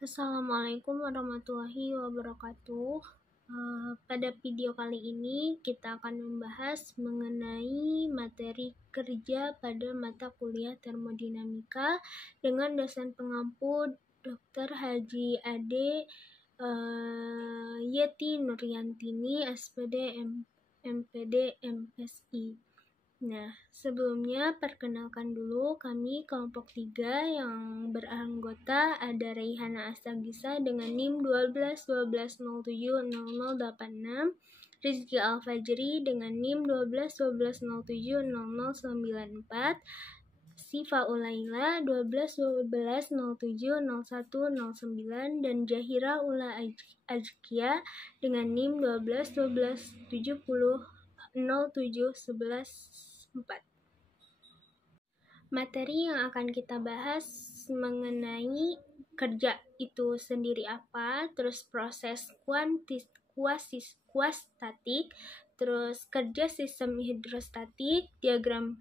Assalamualaikum warahmatullahi wabarakatuh. Pada video kali ini kita akan membahas mengenai materi kerja pada mata kuliah termodinamika dengan dosen pengampu Dr. Haji Ade Yeti Nuryantini, SPD, MPD, MSI. Nah, sebelumnya perkenalkan dulu kami kelompok 3 yang beranggota ada Reihana Astagisa dengan NIM 12-12-07-0086, Rizky Al-Fajri dengan NIM 12-12-07-0094, Sifa Ulaila 12-12-07-0109, dan Jahira Ula Ajkia dengan NIM 12-12-70-07-11-4. Materi yang akan kita bahas mengenai kerja itu sendiri apa, terus proses kuastatik, terus kerja sistem hidrostatik, diagram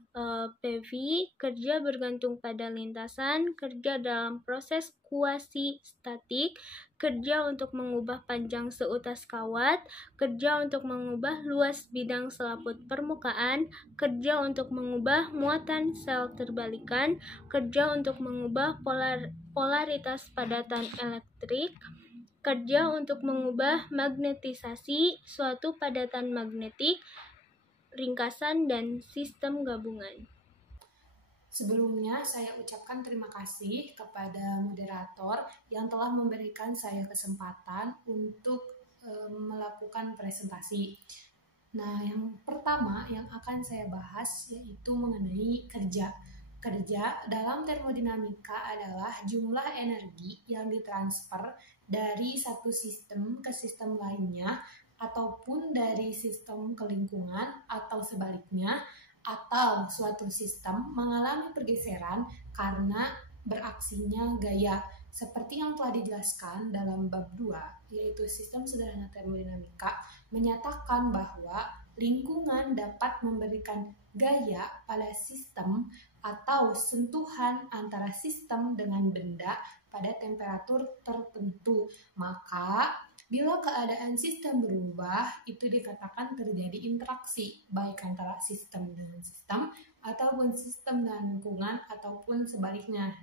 PV, kerja bergantung pada lintasan, kerja dalam proses kuasi-statik, kerja untuk mengubah panjang seutas kawat, kerja untuk mengubah luas bidang selaput permukaan, kerja untuk mengubah muatan sel terbalikan, kerja untuk mengubah polaritas padatan elektrik, kerja untuk mengubah magnetisasi suatu padatan magnetik, ringkasan, dan sistem gabungan. Sebelumnya, saya ucapkan terima kasih kepada moderator yang telah memberikan saya kesempatan untuk melakukan presentasi. Nah, yang pertama yang akan saya bahas yaitu mengenai kerja. Kerja dalam termodinamika adalah jumlah energi yang ditransfer dari satu sistem ke sistem lainnya, ataupun dari sistem ke lingkungan, atau sebaliknya, atau suatu sistem mengalami pergeseran karena beraksinya gaya, seperti yang telah dijelaskan dalam bab 2, yaitu sistem sederhana termodinamika, menyatakan bahwa lingkungan dapat memberikan gaya pada sistem atau sentuhan antara sistem dengan benda pada temperatur tertentu. Maka bila keadaan sistem berubah, itu dikatakan terjadi interaksi, baik antara sistem dengan sistem, ataupun sistem dengan lingkungan, ataupun sebaliknya.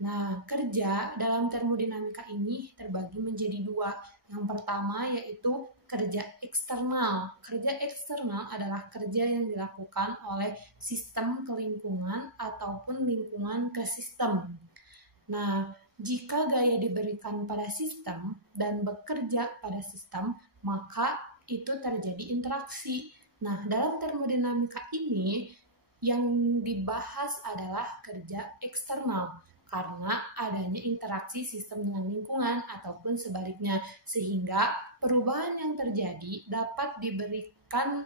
Nah, kerja dalam termodinamika ini terbagi menjadi 2. Yang pertama yaitu kerja eksternal. Kerja eksternal adalah kerja yang dilakukan oleh sistem ke lingkungan ataupun lingkungan ke sistem. Nah, jika gaya diberikan pada sistem dan bekerja pada sistem, maka itu terjadi interaksi. Nah, dalam termodinamika ini yang dibahas adalah kerja eksternal, karena adanya interaksi sistem dengan lingkungan ataupun sebaliknya, sehingga perubahan yang terjadi dapat diberikan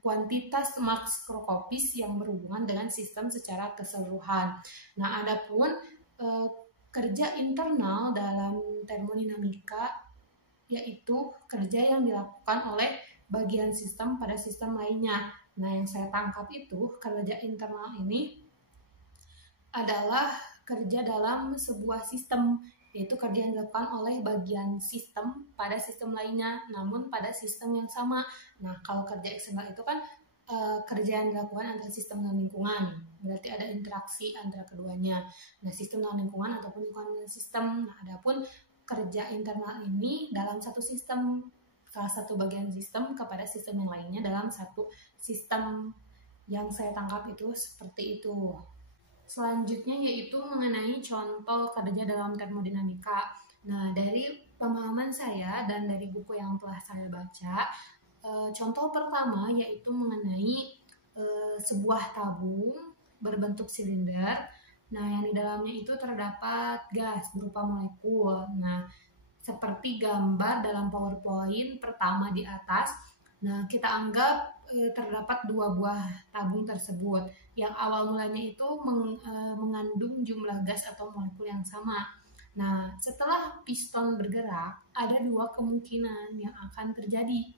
kuantitas makroskopis yang berhubungan dengan sistem secara keseluruhan. Nah, adapun kerja internal dalam termodinamika yaitu kerja yang dilakukan oleh bagian sistem pada sistem lainnya. Nah, yang saya tangkap itu kerja internal ini adalah kerja dalam sebuah sistem, yaitu kerja yang dilakukan oleh bagian sistem pada sistem lainnya, namun pada sistem yang sama. Nah, kalau kerja eksternal itu kan kerja yang dilakukan antara sistem dan lingkungan, berarti ada interaksi antara keduanya. Nah, sistem dan lingkungan ataupun lingkungan dan sistem. Nah, adapun kerja internal ini dalam satu sistem, salah satu bagian sistem kepada sistem yang lainnya dalam satu sistem. Yang saya tangkap itu seperti itu. Selanjutnya yaitu mengenai contoh kerja dalam termodinamika. Nah, dari pemahaman saya dan dari buku yang telah saya baca, contoh pertama yaitu mengenai sebuah tabung berbentuk silinder. Nah, yang di dalamnya itu terdapat gas berupa molekul. Nah, seperti gambar dalam PowerPoint pertama di atas. Nah, kita anggap terdapat 2 buah tabung tersebut. Yang awal mulanya itu mengandung jumlah gas atau molekul yang sama. Nah, setelah piston bergerak, ada 2 kemungkinan yang akan terjadi.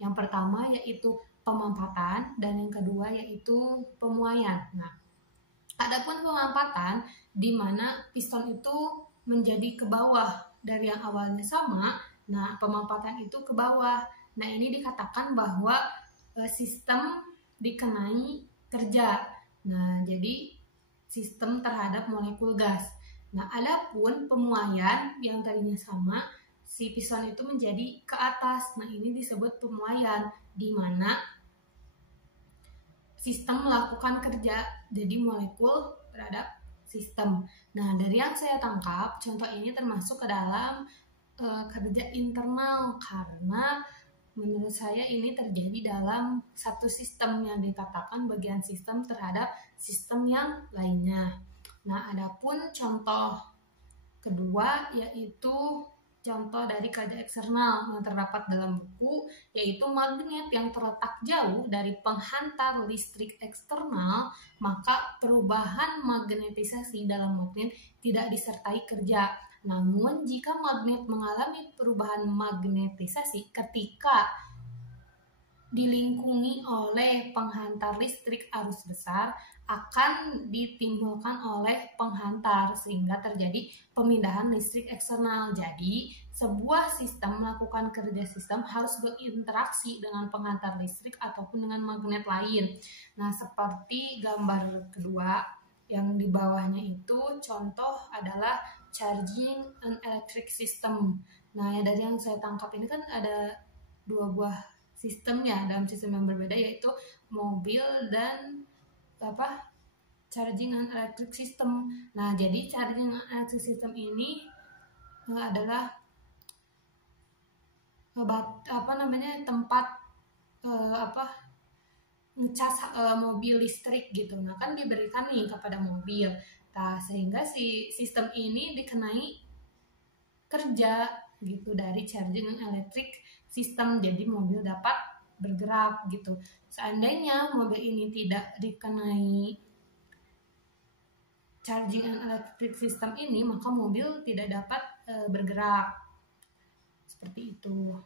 Yang pertama yaitu pemampatan, dan yang kedua yaitu pemuaian. Nah, adapun pemampatan di mana piston itu menjadi ke bawah dari yang awalnya sama. Nah, pemanfaatan itu ke bawah. Nah, ini dikatakan bahwa sistem dikenai kerja. Nah, jadi sistem terhadap molekul gas. Nah, adapun pemuaian yang tadinya sama, si piston itu menjadi ke atas. Nah, ini disebut pemuaian, di mana sistem melakukan kerja, jadi molekul terhadap sistem. Nah, dari yang saya tangkap, contoh ini termasuk ke dalam kerja internal, karena menurut saya ini terjadi dalam satu sistem yang dikatakan bagian sistem terhadap sistem yang lainnya. Nah, adapun contoh kedua yaitu contoh dari kerja eksternal yang terdapat dalam buku, yaitu magnet yang terletak jauh dari penghantar listrik eksternal, maka perubahan magnetisasi dalam magnet tidak disertai kerja. Namun, jika magnet mengalami perubahan magnetisasi ketika dilingkungi oleh penghantar listrik arus besar, akan ditimbulkan oleh penghantar sehingga terjadi pemindahan listrik eksternal. Jadi, sebuah sistem melakukan kerja sistem harus berinteraksi dengan penghantar listrik ataupun dengan magnet lain. Nah, seperti gambar kedua yang di bawahnya itu contoh adalah charging an electric system. Nah, ya dari yang saya tangkap ini kan ada dua buah sistemnya dalam sistem yang berbeda, yaitu mobil dan charging and electric system. Nah, jadi charging and electric system ini adalah tempat ngecas mobil listrik gitu. Nah, kan diberikan nih kepada mobil. Nah, sehingga si sistem ini dikenai kerja gitu dari charging and electric system, jadi mobil dapat bergerak gitu. Seandainya mobil ini tidak dikenai charging and electric system ini, maka mobil tidak dapat bergerak. Seperti itu.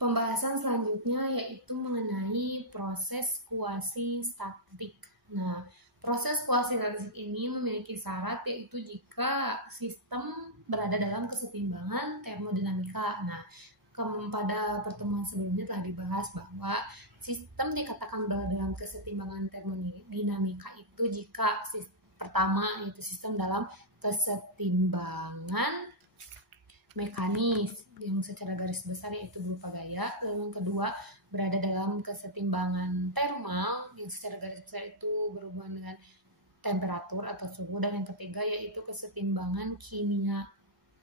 Pembahasan selanjutnya yaitu mengenai proses kuasi statik. Nah, proses kuasi statik ini memiliki syarat, yaitu jika sistem berada dalam kesetimbangan termodinamika. Nah, pada pertemuan sebelumnya telah dibahas bahwa sistem dikatakan berada dalam kesetimbangan termodinamika itu jika pertama yaitu sistem dalam kesetimbangan mekanis yang secara garis besar yaitu berupa gaya. Lalu yang kedua berada dalam kesetimbangan termal yang secara garis besar itu berhubungan dengan temperatur atau suhu. Dan yang ketiga yaitu kesetimbangan kimia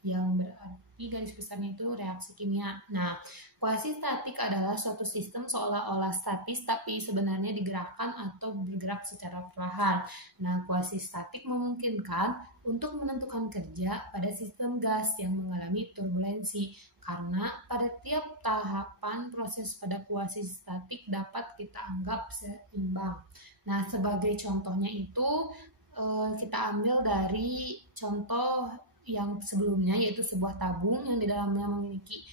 yang berarti garis besarnya itu reaksi kimia. Nah, kuasi statik adalah suatu sistem seolah-olah statis tapi sebenarnya digerakkan atau bergerak secara perlahan. Nah, kuasi statik memungkinkan untuk menentukan kerja pada sistem gas yang mengalami turbulensi, karena pada tiap tahapan proses pada kuasi statik dapat kita anggap seimbang. Nah, sebagai contohnya itu kita ambil dari contoh yang sebelumnya, yaitu sebuah tabung yang di dalamnya memiliki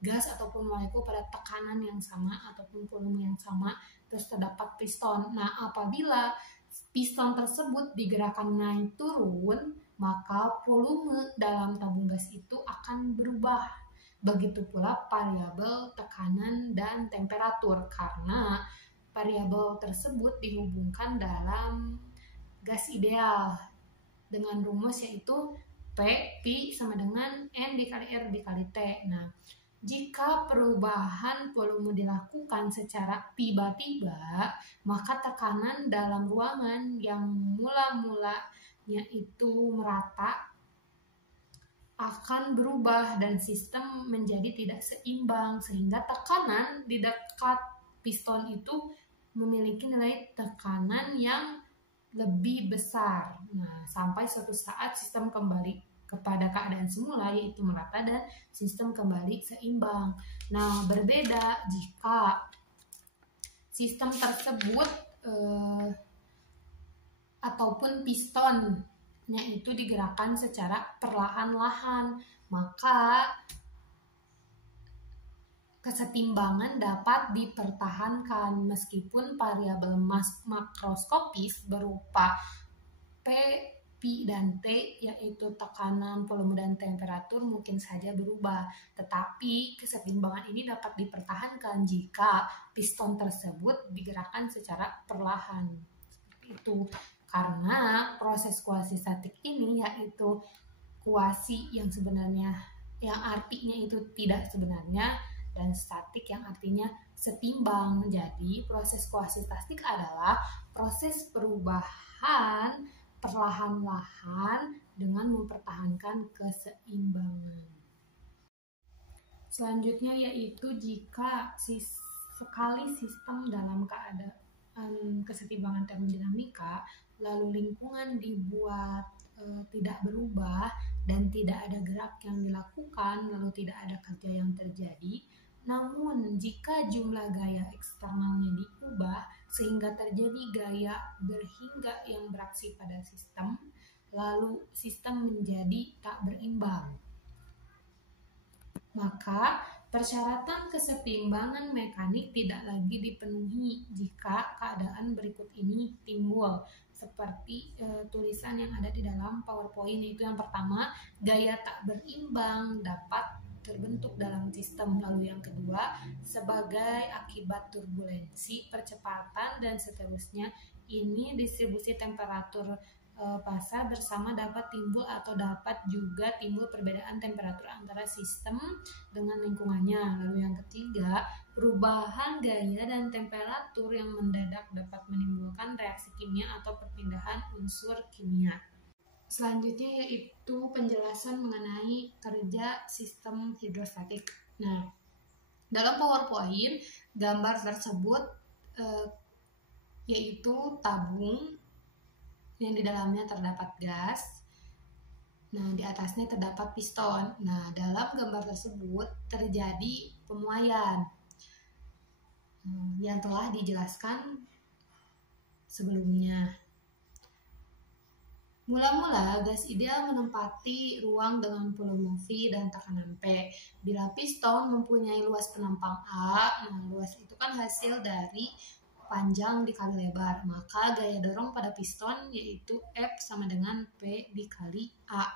gas ataupun molekul pada tekanan yang sama ataupun volume yang sama, terus terdapat piston. Nah, apabila piston tersebut digerakkan naik turun, maka volume dalam tabung gas itu akan berubah. Begitu pula variabel tekanan dan temperatur, karena variabel tersebut dihubungkan dalam gas ideal dengan rumus yaitu P sama dengan N dikali R dikali T. Nah, jika perubahan volume dilakukan secara tiba-tiba, maka tekanan dalam ruangan yang mula-mulanya itu merata akan berubah dan sistem menjadi tidak seimbang, sehingga tekanan di dekat piston itu memiliki nilai tekanan yang lebih besar. Nah, sampai suatu saat sistem kembali kepada keadaan semula yaitu merata dan sistem kembali seimbang. Nah, berbeda jika sistem tersebut ataupun pistonnya itu digerakkan secara perlahan-lahan, maka kesetimbangan dapat dipertahankan meskipun variabel makroskopis berupa P P dan T, yaitu tekanan, volume, dan temperatur mungkin saja berubah. Tetapi kesetimbangan ini dapat dipertahankan jika piston tersebut digerakkan secara perlahan. Seperti itu. Karena proses kuasi-statik ini yaitu kuasi yang sebenarnya, yang artinya itu tidak sebenarnya, dan statik yang artinya setimbang. Jadi proses kuasi-statik adalah proses perubahan perlahan-lahan dengan mempertahankan keseimbangan. Selanjutnya yaitu jika sekali sistem dalam keadaan kesetimbangan termodinamika, lalu lingkungan dibuat tidak berubah dan tidak ada gerak yang dilakukan, lalu tidak ada kerja yang terjadi. Namun jika jumlah gaya eksternalnya diubah sehingga terjadi gaya berhingga yang beraksi pada sistem, lalu sistem menjadi tak berimbang. Maka persyaratan kesetimbangan mekanik tidak lagi dipenuhi jika keadaan berikut ini timbul. Seperti tulisan yang ada di dalam PowerPoint, yaitu yang pertama, gaya tak berimbang dapat terbentuk dalam sistem. Lalu yang kedua, sebagai akibat turbulensi, percepatan, dan seterusnya. Ini distribusi temperatur fasa bersama dapat timbul atau dapat juga timbul perbedaan temperatur antara sistem dengan lingkungannya. Lalu yang ketiga, perubahan gaya dan temperatur yang mendadak dapat menimbulkan reaksi kimia atau perpindahan unsur kimia. Selanjutnya yaitu penjelasan mengenai kerja sistem hidrostatik. Nah, dalam PowerPoint gambar tersebut yaitu tabung yang di dalamnya terdapat gas. Nah, di atasnya terdapat piston. Nah, dalam gambar tersebut terjadi pemuaian yang telah dijelaskan sebelumnya. Mula-mula gas ideal menempati ruang dengan volume V dan tekanan P. Bila piston mempunyai luas penampang A, nah luas itu kan hasil dari panjang dikali lebar, maka gaya dorong pada piston yaitu F sama dengan P dikali A.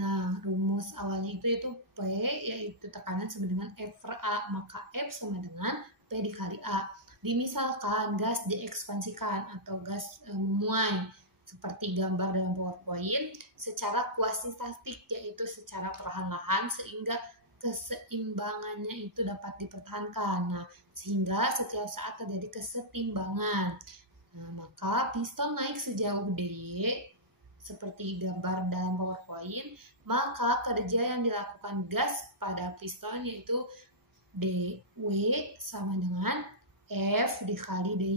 Nah, rumus awalnya itu P yaitu tekanan sama dengan F per A, maka F sama dengan P dikali A. Dimisalkan gas diekspansikan atau gas memuai seperti gambar dalam PowerPoint secara kuasi-statik, yaitu secara perlahan-lahan sehingga keseimbangannya itu dapat dipertahankan. Nah, sehingga setiap saat terjadi kesetimbangan. Nah, maka piston naik sejauh D seperti gambar dalam PowerPoint, maka kerja yang dilakukan gas pada piston yaitu dW sama dengan F dikali dy.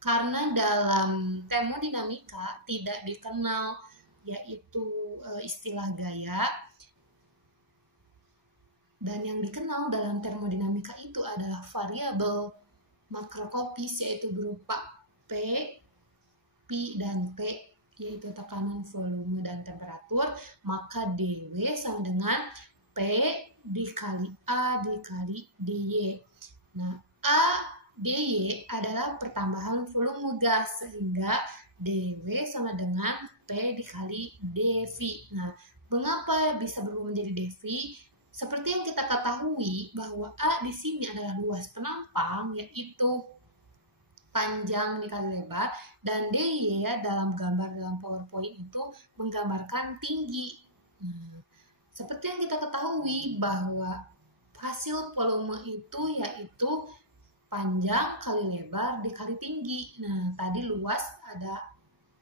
Karena dalam termodinamika tidak dikenal yaitu istilah gaya, dan yang dikenal dalam termodinamika itu adalah variabel makroskopis yaitu berupa P, Pi, dan T, yaitu tekanan, volume, dan temperatur, maka dW sama dengan P dikali A dikali dy. Nah, A dy adalah pertambahan volume gas sehingga dW sama dengan P dikali dV. Nah, mengapa bisa berubah menjadi dV? Seperti yang kita ketahui bahwa A di sini adalah luas penampang yaitu panjang dikali lebar, dan dy ya dalam gambar dalam PowerPoint itu menggambarkan tinggi. Seperti yang kita ketahui bahwa hasil volume itu yaitu panjang kali lebar dikali tinggi. Nah, tadi luas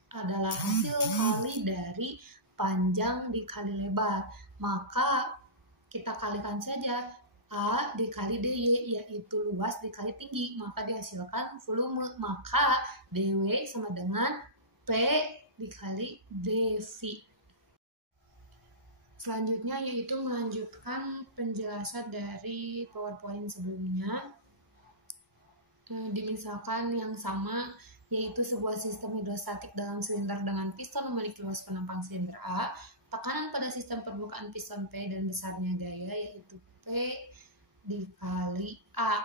adalah hasil kali dari panjang dikali lebar. Maka kita kalikan saja A dikali dy yaitu luas dikali tinggi, maka dihasilkan volume. Maka dW sama dengan P dikali dV. Selanjutnya yaitu melanjutkan penjelasan dari PowerPoint sebelumnya. Dimisalkan yang sama yaitu sebuah sistem hidrostatik dalam silinder dengan piston memiliki luas penampang silinder A, tekanan pada sistem permukaan piston P dan besarnya gaya yaitu P dikali A.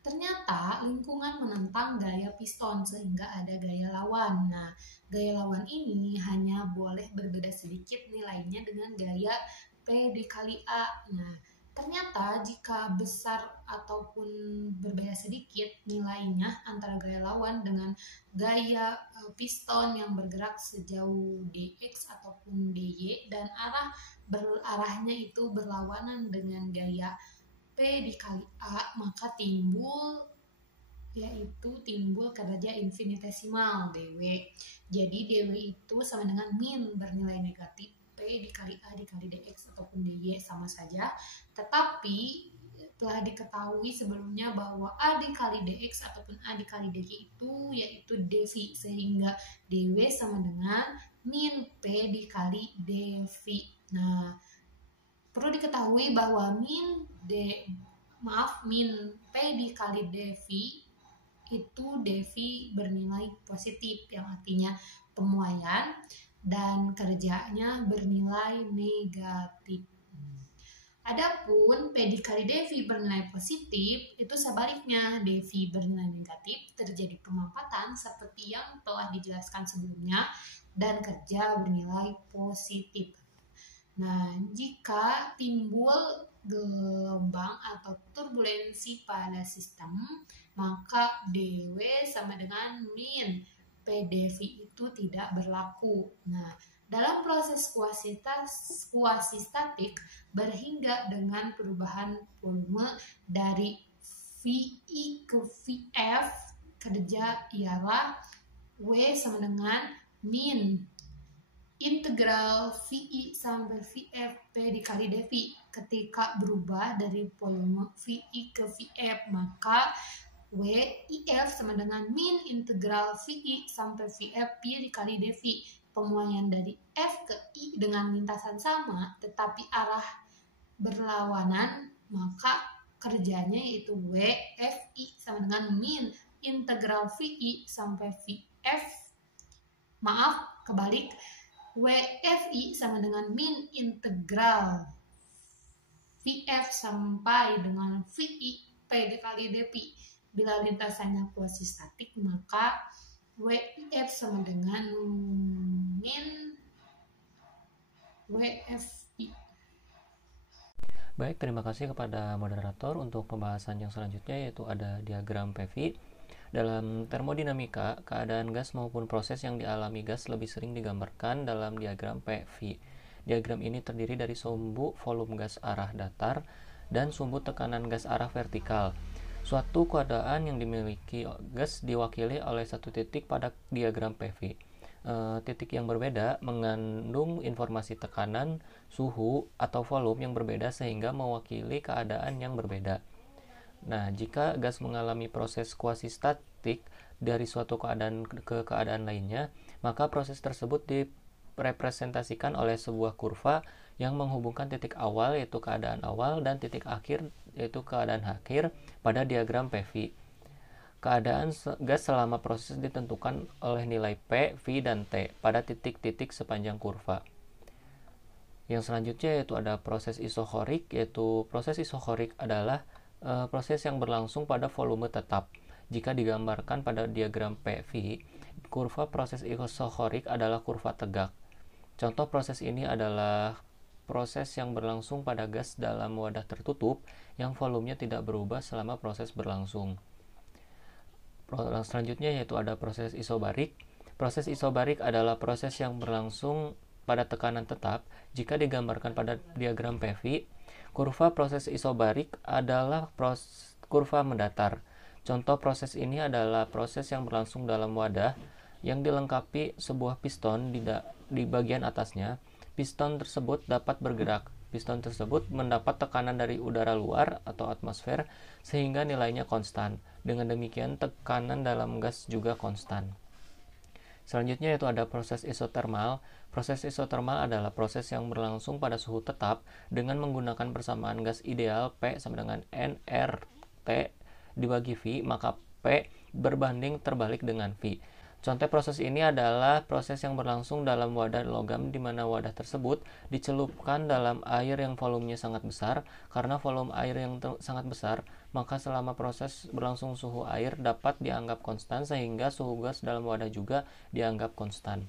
Ternyata lingkungan menentang gaya piston sehingga ada gaya lawan. Nah, gaya lawan ini hanya boleh berbeda sedikit nilainya dengan gaya P dikali A. Nah, ternyata jika besar ataupun berbeda sedikit nilainya antara gaya lawan dengan gaya piston yang bergerak sejauh dx ataupun dy dan arahnya itu berlawanan dengan gaya P dikali A, maka timbul kerja infinitesimal dw. Jadi dw itu sama dengan min bernilai negatif P dikali A dikali dx ataupun dy sama saja. Tetapi telah diketahui sebelumnya bahwa A dikali dx ataupun A dikali dy itu yaitu dv, sehingga dw sama dengan min P dikali dv. Nah, perlu diketahui bahwa min P dikali dv itu dv bernilai positif, yang artinya pemuaian, dan kerjanya bernilai negatif. Adapun P dikali dv bernilai positif, itu sebaliknya, dv bernilai negatif, terjadi pemampatan seperti yang telah dijelaskan sebelumnya, dan kerja bernilai positif. Nah, jika timbul gelombang atau turbulensi pada sistem, maka dw sama dengan min P dv itu tidak berlaku. Nah, dalam proses kuasistatik berhingga dengan perubahan volume dari VI ke VF, kerja ialah W sama dengan min integral VI sampai VF P dikali dv. Ketika berubah dari volume VI ke VF, maka WIF sama dengan min integral VI sampai VF P dikali dv. Pemuaian dari F ke I dengan lintasan sama tetapi arah berlawanan, maka kerjanya yaitu WFI sama dengan min integral VI sampai VF. Kebalik. WFI sama dengan min integral VF sampai dengan VI P dikali dv. Bila lintasannya kuasistatik, maka WIF sama dengan min WFI. Baik, terima kasih kepada moderator. Untuk pembahasan yang selanjutnya yaitu ada diagram PV. Dalam termodinamika, keadaan gas maupun proses yang dialami gas lebih sering digambarkan dalam diagram PV. Diagram ini terdiri dari sumbu volume gas arah datar dan sumbu tekanan gas arah vertikal. Suatu keadaan yang dimiliki gas diwakili oleh satu titik pada diagram PV. Titik yang berbeda mengandung informasi tekanan, suhu, atau volume yang berbeda sehingga mewakili keadaan yang berbeda. Nah, jika gas mengalami proses kuasistatik dari suatu keadaan ke keadaan lainnya, maka proses tersebut direpresentasikan oleh sebuah kurva yang menghubungkan titik awal yaitu keadaan awal dan titik akhir yaitu keadaan akhir pada diagram PV. Keadaan gas selama proses ditentukan oleh nilai P, V, dan T pada titik-titik sepanjang kurva. Yang selanjutnya yaitu ada proses isochorik, yaitu proses isochorik adalah proses yang berlangsung pada volume tetap. Jika digambarkan pada diagram PV, kurva proses isochorik adalah kurva tegak. Contoh proses ini adalah proses yang berlangsung pada gas dalam wadah tertutup yang volumenya tidak berubah selama proses berlangsung. Selanjutnya yaitu ada proses isobarik. Proses isobarik adalah proses yang berlangsung pada tekanan tetap. Jika digambarkan pada diagram PV, kurva proses isobarik adalah kurva mendatar. Contoh proses ini adalah proses yang berlangsung dalam wadah yang dilengkapi sebuah piston di bagian atasnya. Piston tersebut dapat bergerak. Piston tersebut mendapat tekanan dari udara luar atau atmosfer sehingga nilainya konstan. Dengan demikian tekanan dalam gas juga konstan. Selanjutnya yaitu ada proses isotermal. Proses isotermal adalah proses yang berlangsung pada suhu tetap dengan menggunakan persamaan gas ideal P sama dengan nRT dibagi V, maka P berbanding terbalik dengan V. Contoh proses ini adalah proses yang berlangsung dalam wadah logam di mana wadah tersebut dicelupkan dalam air yang volumenya sangat besar. Karena volume air yang sangat besar, maka selama proses berlangsung suhu air dapat dianggap konstan sehingga suhu gas dalam wadah juga dianggap konstan.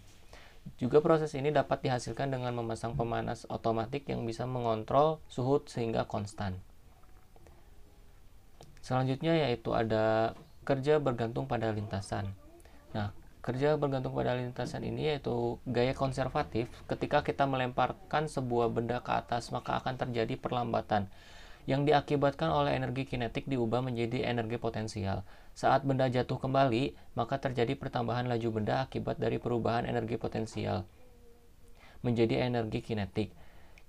Juga proses ini dapat dihasilkan dengan memasang pemanas otomatis yang bisa mengontrol suhu sehingga konstan. Selanjutnya yaitu ada kerja bergantung pada lintasan. Nah, kerja bergantung pada lintasan ini yaitu gaya konservatif. Ketika kita melemparkan sebuah benda ke atas, maka akan terjadi perlambatan yang diakibatkan oleh energi kinetik diubah menjadi energi potensial. Saat benda jatuh kembali, maka terjadi pertambahan laju benda akibat dari perubahan energi potensial menjadi energi kinetik.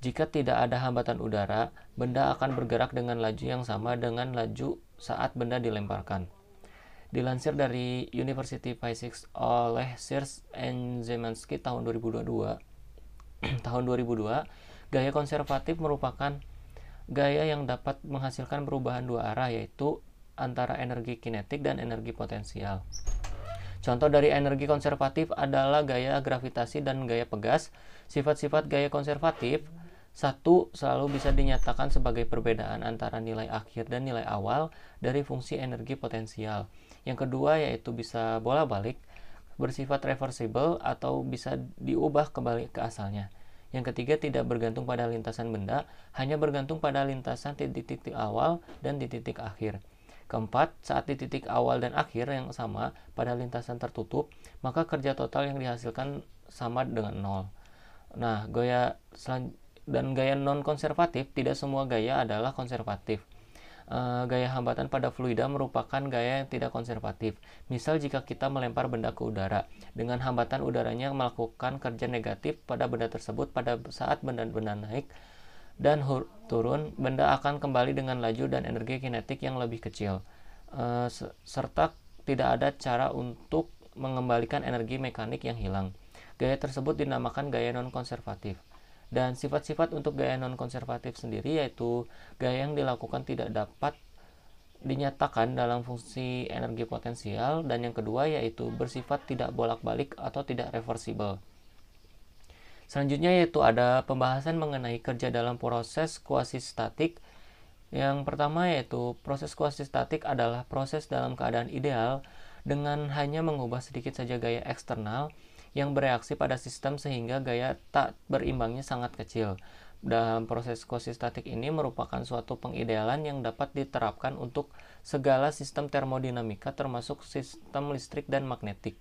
Jika tidak ada hambatan udara, benda akan bergerak dengan laju yang sama dengan laju saat benda dilemparkan. Dilansir dari University Physics oleh Sierz and Zemanski tahun 2002, gaya konservatif merupakan gaya yang dapat menghasilkan perubahan dua arah, yaitu antara energi kinetik dan energi potensial. Contoh dari energi konservatif adalah gaya gravitasi dan gaya pegas. Sifat-sifat gaya konservatif: 1. Selalu bisa dinyatakan sebagai perbedaan antara nilai akhir dan nilai awal dari fungsi energi potensial. Yang kedua yaitu bisa bolak-balik, bersifat reversible atau bisa diubah kembali ke asalnya. Yang ketiga tidak bergantung pada lintasan benda, hanya bergantung pada lintasan di titik awal dan di titik akhir. Keempat, saat di titik awal dan akhir yang sama pada lintasan tertutup, maka kerja total yang dihasilkan sama dengan 0. Nah, gaya non-konservatif, tidak semua gaya adalah konservatif. Gaya hambatan pada fluida merupakan gaya yang tidak konservatif. Misal jika kita melempar benda ke udara, dengan hambatan udaranya melakukan kerja negatif pada benda tersebut. Pada saat benda-benda naik dan turun, benda akan kembali dengan laju dan energi kinetik yang lebih kecil, serta tidak ada cara untuk mengembalikan energi mekanik yang hilang. Gaya tersebut dinamakan gaya non-konservatif. Dan sifat-sifat untuk gaya non-konservatif sendiri yaitu gaya yang dilakukan tidak dapat dinyatakan dalam fungsi energi potensial, dan yang kedua yaitu bersifat tidak bolak-balik atau tidak reversible. Selanjutnya yaitu ada pembahasan mengenai kerja dalam proses kuasi-statik. Yang pertama yaitu proses kuasi-statik adalah proses dalam keadaan ideal dengan hanya mengubah sedikit saja gaya eksternal yang bereaksi pada sistem sehingga gaya tak berimbangnya sangat kecil. Dalam proses kuasi-statik ini merupakan suatu pengidealan yang dapat diterapkan untuk segala sistem termodinamika termasuk sistem listrik dan magnetik.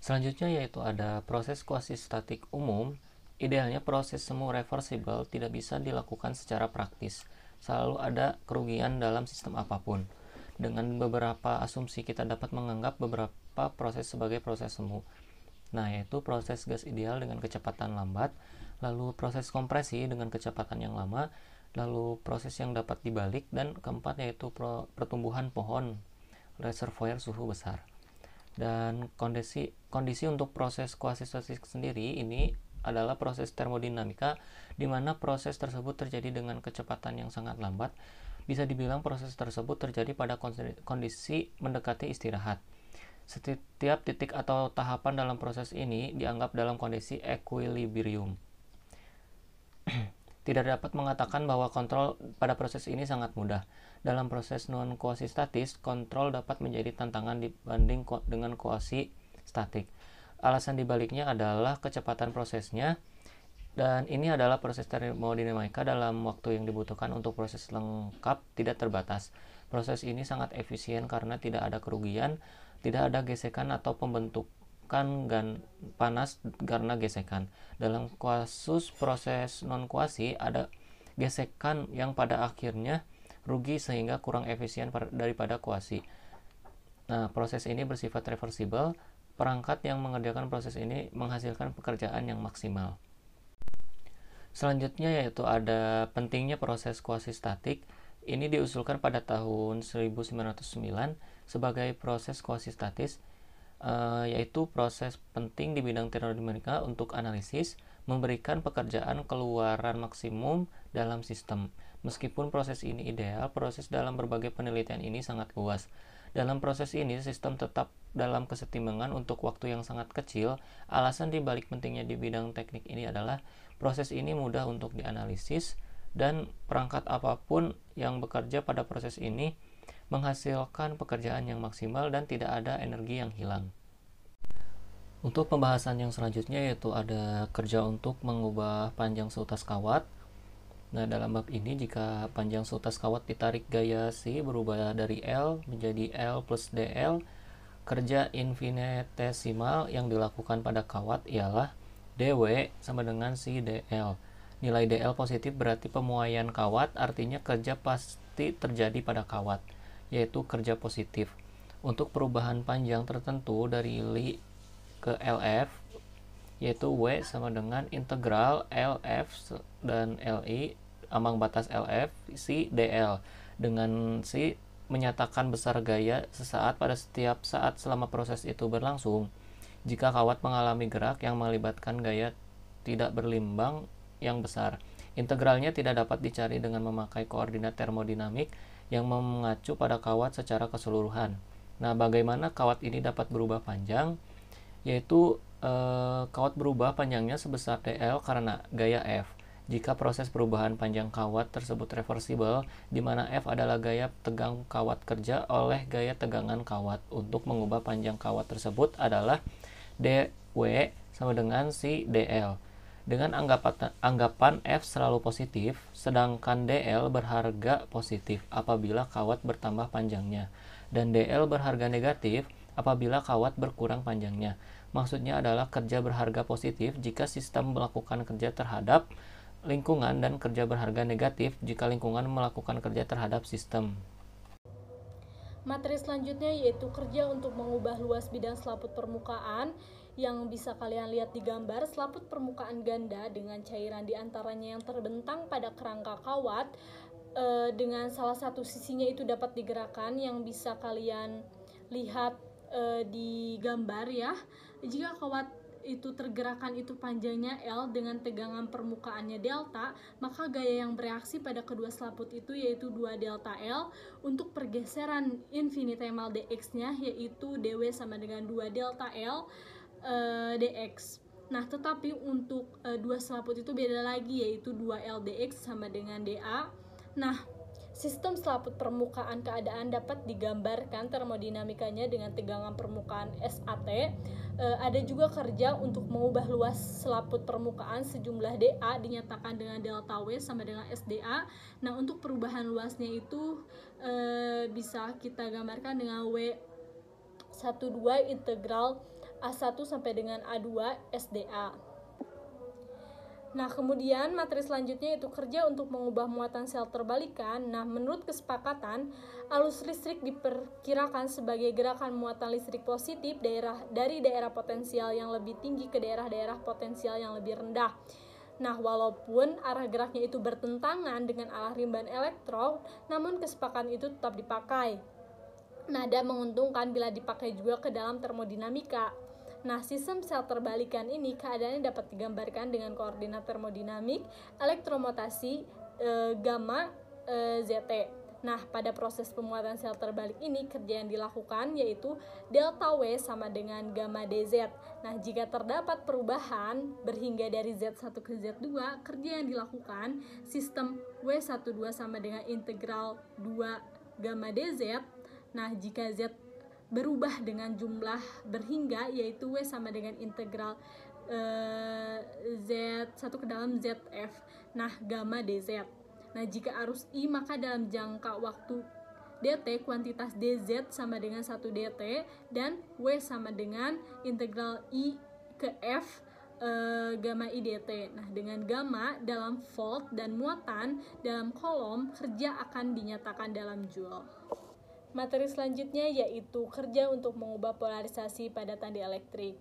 Selanjutnya yaitu ada proses kuasi-statik umum. Idealnya proses semu reversible tidak bisa dilakukan secara praktis. Selalu ada kerugian dalam sistem apapun. Dengan beberapa asumsi kita dapat menganggap beberapa proses sebagai proses semu. Nah, yaitu proses gas ideal dengan kecepatan lambat, lalu proses kompresi dengan kecepatan yang lama, lalu proses yang dapat dibalik, dan keempat yaitu pertumbuhan pohon reservoir suhu besar. Dan kondisi untuk proses kuasi-statik sendiri ini adalah proses termodinamika di mana proses tersebut terjadi dengan kecepatan yang sangat lambat. Bisa dibilang proses tersebut terjadi pada kondisi mendekati istirahat. Setiap titik atau tahapan dalam proses ini dianggap dalam kondisi equilibrium. Tidak dapat mengatakan bahwa kontrol pada proses ini sangat mudah. Dalam proses non-kuasi-statis, kontrol dapat menjadi tantangan dibanding dengan kuasi-statik. Alasan dibaliknya adalah kecepatan prosesnya, dan ini adalah proses termodinamika dalam waktu yang dibutuhkan untuk proses lengkap tidak terbatas. Proses ini sangat efisien karena tidak ada kerugian, tidak ada gesekan atau pembentukan panas karena gesekan. Dalam kasus proses non-kuasi ada gesekan yang pada akhirnya rugi sehingga kurang efisien daripada kuasi. Nah, proses ini bersifat reversible. Perangkat yang mengerjakan proses ini menghasilkan pekerjaan yang maksimal. Selanjutnya yaitu ada pentingnya proses kuasi-statik. Ini diusulkan pada tahun 1909 sebagai proses kuasi-statis, yaitu proses penting di bidang termodinamika untuk analisis, memberikan pekerjaan keluaran maksimum dalam sistem. Meskipun proses ini ideal, proses dalam berbagai penelitian ini sangat luas. Dalam proses ini, sistem tetap dalam kesetimbangan untuk waktu yang sangat kecil. Alasan dibalik pentingnya di bidang teknik ini adalah proses ini mudah untuk dianalisis dan perangkat apapun yang bekerja pada proses ini menghasilkan pekerjaan yang maksimal dan tidak ada energi yang hilang. Untuk pembahasan yang selanjutnya yaitu ada kerja untuk mengubah panjang seutas kawat. Nah, dalam bab ini jika panjang seutas kawat ditarik gaya C berubah dari L menjadi L plus DL, kerja infinitesimal yang dilakukan pada kawat ialah dW sama dengan C dL. Nilai dL positif berarti pemuaian kawat, artinya kerja pasti terjadi pada kawat, yaitu kerja positif. Untuk perubahan panjang tertentu dari Li ke LF, yaitu W sama dengan integral LF dan LI ambang batas LF C dL, dengan C menyatakan besar gaya sesaat pada setiap saat selama proses itu berlangsung. Jika kawat mengalami gerak yang melibatkan gaya tidak berlimbang yang besar, integralnya tidak dapat dicari dengan memakai koordinat termodinamik yang mengacu pada kawat secara keseluruhan. Nah, bagaimana kawat ini dapat berubah panjang? Yaitu kawat berubah panjangnya sebesar dL karena gaya F. Jika proses perubahan panjang kawat tersebut reversibel, di mana F adalah gaya tegang kawat kerja oleh gaya tegangan kawat. Untuk mengubah panjang kawat tersebut adalah dW sama dengan C dL. Dengan anggapan F selalu positif, sedangkan dL berharga positif apabila kawat bertambah panjangnya, dan dL berharga negatif apabila kawat berkurang panjangnya. Maksudnya adalah kerja berharga positif jika sistem melakukan kerja terhadap lingkungan dan kerja berharga negatif jika lingkungan melakukan kerja terhadap sistem. Materi selanjutnya yaitu kerja untuk mengubah luas bidang selaput permukaan. Yang bisa kalian lihat di gambar, selaput permukaan ganda dengan cairan diantaranya yang terbentang pada kerangka kawat, dengan salah satu sisinya itu dapat digerakkan, yang bisa kalian lihat di gambar ya. Jika kawat itu tergerakkan itu panjangnya L dengan tegangan permukaannya delta, maka gaya yang bereaksi pada kedua selaput itu yaitu 2 delta L. Untuk pergeseran infinitemal dx-nya yaitu dW sama dengan 2 delta L dx. Nah, tetapi untuk dua selaput itu beda lagi, yaitu 2L dx sama dengan dA. Nah, sistem selaput permukaan keadaan dapat digambarkan termodinamikanya dengan tegangan permukaan SAT. Ada juga kerja untuk mengubah luas selaput permukaan sejumlah dA dinyatakan dengan delta W sama dengan SdA. Nah, untuk perubahan luasnya itu bisa kita gambarkan dengan W12 integral A1 sampai dengan A2 SdA. Nah, kemudian materi selanjutnya itu kerja untuk mengubah muatan sel terbalikan. Nah, menurut kesepakatan, arus listrik diperkirakan sebagai gerakan muatan listrik positif dari daerah potensial yang lebih tinggi ke daerah-daerah potensial yang lebih rendah. Nah, walaupun arah geraknya itu bertentangan dengan arah rimban elektron, namun kesepakatan itu tetap dipakai. Nah, dan menguntungkan bila dipakai juga ke dalam termodinamika. Nah, sistem sel terbalikan ini keadaannya dapat digambarkan dengan koordinat termodinamik elektromotasi gamma ZT. Nah, pada proses pemuatan sel terbalik ini kerja yang dilakukan yaitu delta W sama dengan gamma DZ. Nah, jika terdapat perubahan berhingga dari Z1 ke Z2, kerja yang dilakukan sistem W12 sama dengan integral 2 gamma DZ. Nah, jika Z berubah dengan jumlah berhingga yaitu W sama dengan integral Z1 ke dalam ZF. Nah, gamma DZ. Nah, jika arus I maka dalam jangka waktu dt kuantitas dz sama dengan 1 dt dan W sama dengan integral I ke F gamma I dt. Nah, dengan gamma dalam volt dan muatan dalam kolom kerja akan dinyatakan dalam joule. Materi selanjutnya yaitu kerja untuk mengubah polarisasi padatan dielektrik.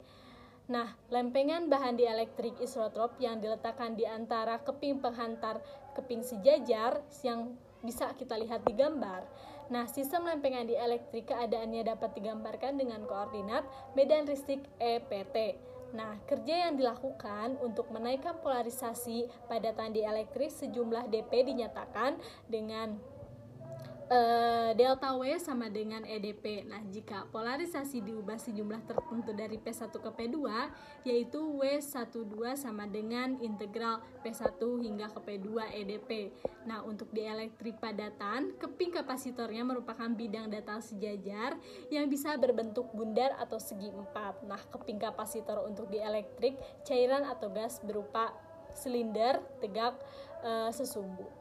Nah, lempengan bahan dielektrik isotrop yang diletakkan di antara keping penghantar keping sejajar yang bisa kita lihat di gambar. Nah, sistem lempengan dielektrik keadaannya dapat digambarkan dengan koordinat medan listrik EPT. Nah, kerja yang dilakukan untuk menaikkan polarisasi padatan dielektrik sejumlah dP dinyatakan dengan delta W sama dengan EDP. Nah, jika polarisasi diubah sejumlah tertentu dari P1 ke P2, yaitu W12 sama dengan integral P1 hingga ke P2 EDP. Nah, untuk dieelektrik padatan, keping kapasitornya merupakan bidang datar sejajar yang bisa berbentuk bundar atau segi empat. Nah, keping kapasitor untuk dieelektrik cairan atau gas berupa silinder tegak sesumbu.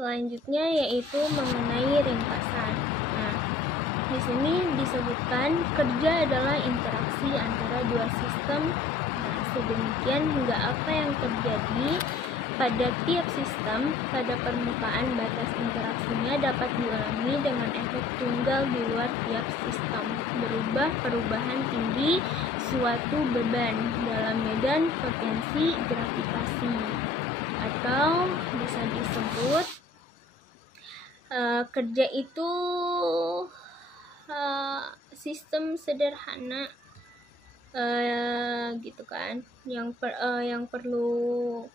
Selanjutnya yaitu mengenai ringkasan. Nah, di sini disebutkan kerja adalah interaksi antara dua sistem. Nah, sedemikian hingga apa yang terjadi pada tiap sistem pada permukaan batas interaksinya dapat diulangi dengan efek tunggal di luar tiap sistem, berubah perubahan tinggi suatu beban dalam medan potensi gravitasi, atau bisa disebut kerja itu sistem sederhana gitu kan. Yang perlu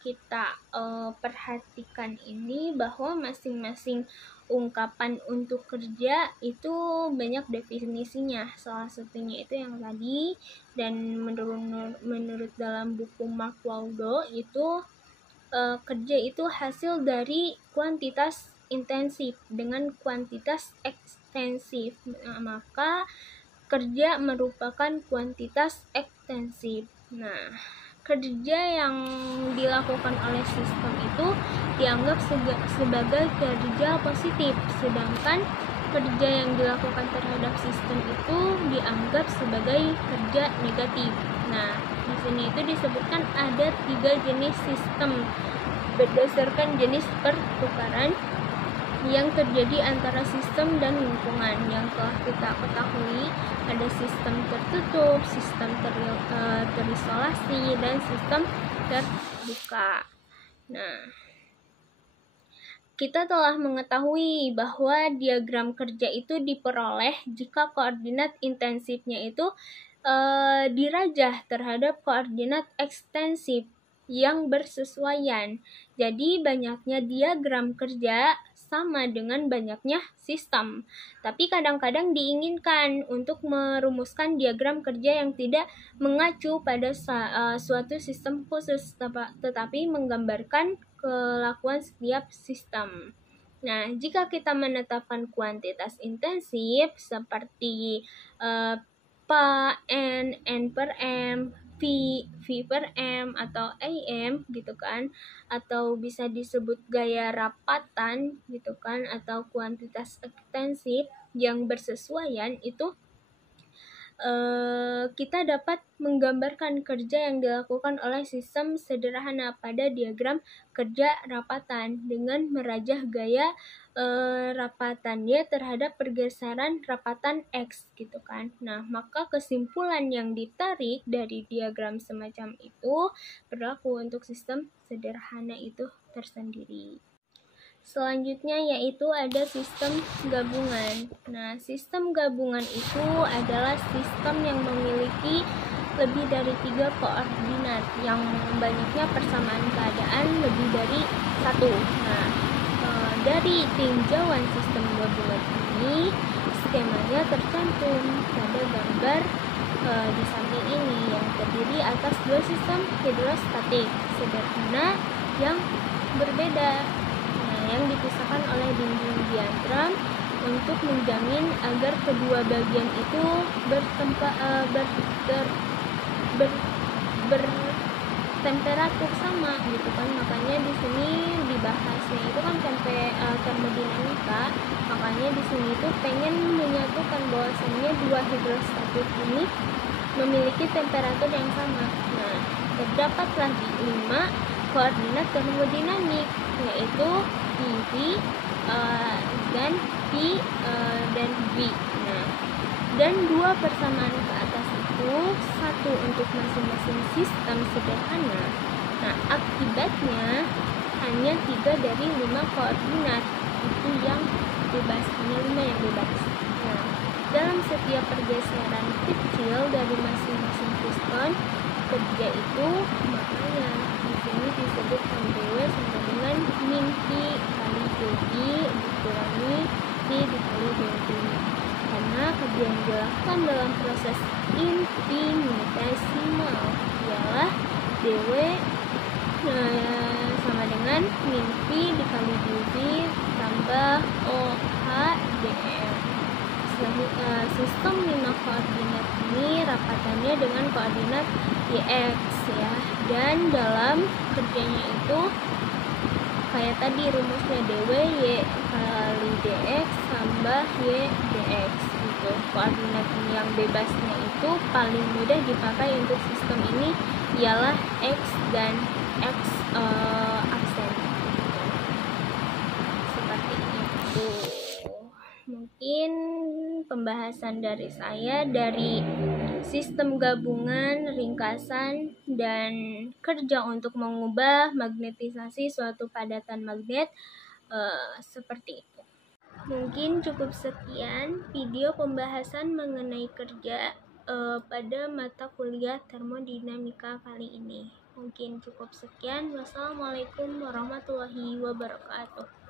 kita perhatikan ini bahwa masing-masing ungkapan untuk kerja itu banyak definisinya. Salah satunya itu yang tadi, dan menurut dalam buku Mark Waldo itu kerja itu hasil dari kuantitas intensif dengan kuantitas ekstensif. Maka kerja merupakan kuantitas ekstensif. Nah, kerja yang dilakukan oleh sistem itu dianggap sebagai kerja positif, sedangkan kerja yang dilakukan terhadap sistem itu dianggap sebagai kerja negatif. Nah, di sini itu disebutkan ada 3 jenis sistem berdasarkan jenis pertukaran yang terjadi antara sistem dan lingkungan. Yang telah kita ketahui ada sistem tertutup, sistem terisolasi, dan sistem terbuka. Nah, kita telah mengetahui bahwa diagram kerja itu diperoleh jika koordinat intensifnya itu dirajah terhadap koordinat ekstensif yang bersesuaian. Jadi banyaknya diagram kerja sama dengan banyaknya sistem. Tapi kadang-kadang diinginkan untuk merumuskan diagram kerja yang tidak mengacu pada suatu sistem khusus, tetapi menggambarkan kelakuan setiap sistem. Nah, jika kita menetapkan kuantitas intensif seperti Pa, N per M, V per M, atau AM gitu kan, atau bisa disebut gaya rapatan gitu kan, atau kuantitas ekstensif yang bersesuaian, itu kita dapat menggambarkan kerja yang dilakukan oleh sistem sederhana pada diagram kerja rapatan dengan merajah gaya rapatannya terhadap pergeseran rapatan X gitu kan. Nah, maka kesimpulan yang ditarik dari diagram semacam itu berlaku untuk sistem sederhana itu tersendiri. Selanjutnya yaitu ada sistem gabungan. Nah, sistem gabungan itu adalah sistem yang memiliki lebih dari 3 koordinat yang banyaknya persamaan keadaan lebih dari 1. Nah, dari tinjauan sistem gabungan ini, skemanya tercantum pada gambar di samping ini yang terdiri atas 2 sistem hidrostatik sederhana yang berbeda, yang dipisahkan oleh dinding diagram untuk menjamin agar kedua bagian itu bertemperatur sama gitu kan. Makanya di sini dibahasnya itu kan termodinamika. Makanya di sini itu pengen menyatukan bahwasannya 2 hidrostatik ini memiliki temperatur yang sama. Nah, terdapat lagi 5 koordinat termodinamik, yaitu PV dan P dan V. Nah, dan 2 persamaan ke atas itu 1 untuk masing-masing sistem sederhana. Nah, akibatnya hanya 3 dari 5 koordinat itu yang bebas, hanya 5 yang bebas. Nah, dalam setiap pergeseran kecil dari masing-masing piston kerja itu, makanya di sini disebutkan dw sama dengan min P kali dv dikurangi P dikali dv, karena kerja yang dilakukan dalam proses infinitesimal ialah dw sama dengan min P dikali dv tambah OH dr. Sistem 5 koordinat ini rapatannya dengan koordinat X ya, dan dalam kerjanya itu kayak tadi rumusnya dw dx tambah y dx gitu. Koordinat yang bebasnya itu paling mudah dipakai untuk sistem ini ialah x dan x aksen gitu. Seperti itu. Mungkin pembahasan dari saya dari sistem gabungan, ringkasan, dan kerja untuk mengubah magnetisasi suatu padatan magnet seperti itu. Mungkin cukup sekian video pembahasan mengenai kerja pada mata kuliah termodinamika kali ini. Mungkin cukup sekian. Wassalamualaikum warahmatullahi wabarakatuh.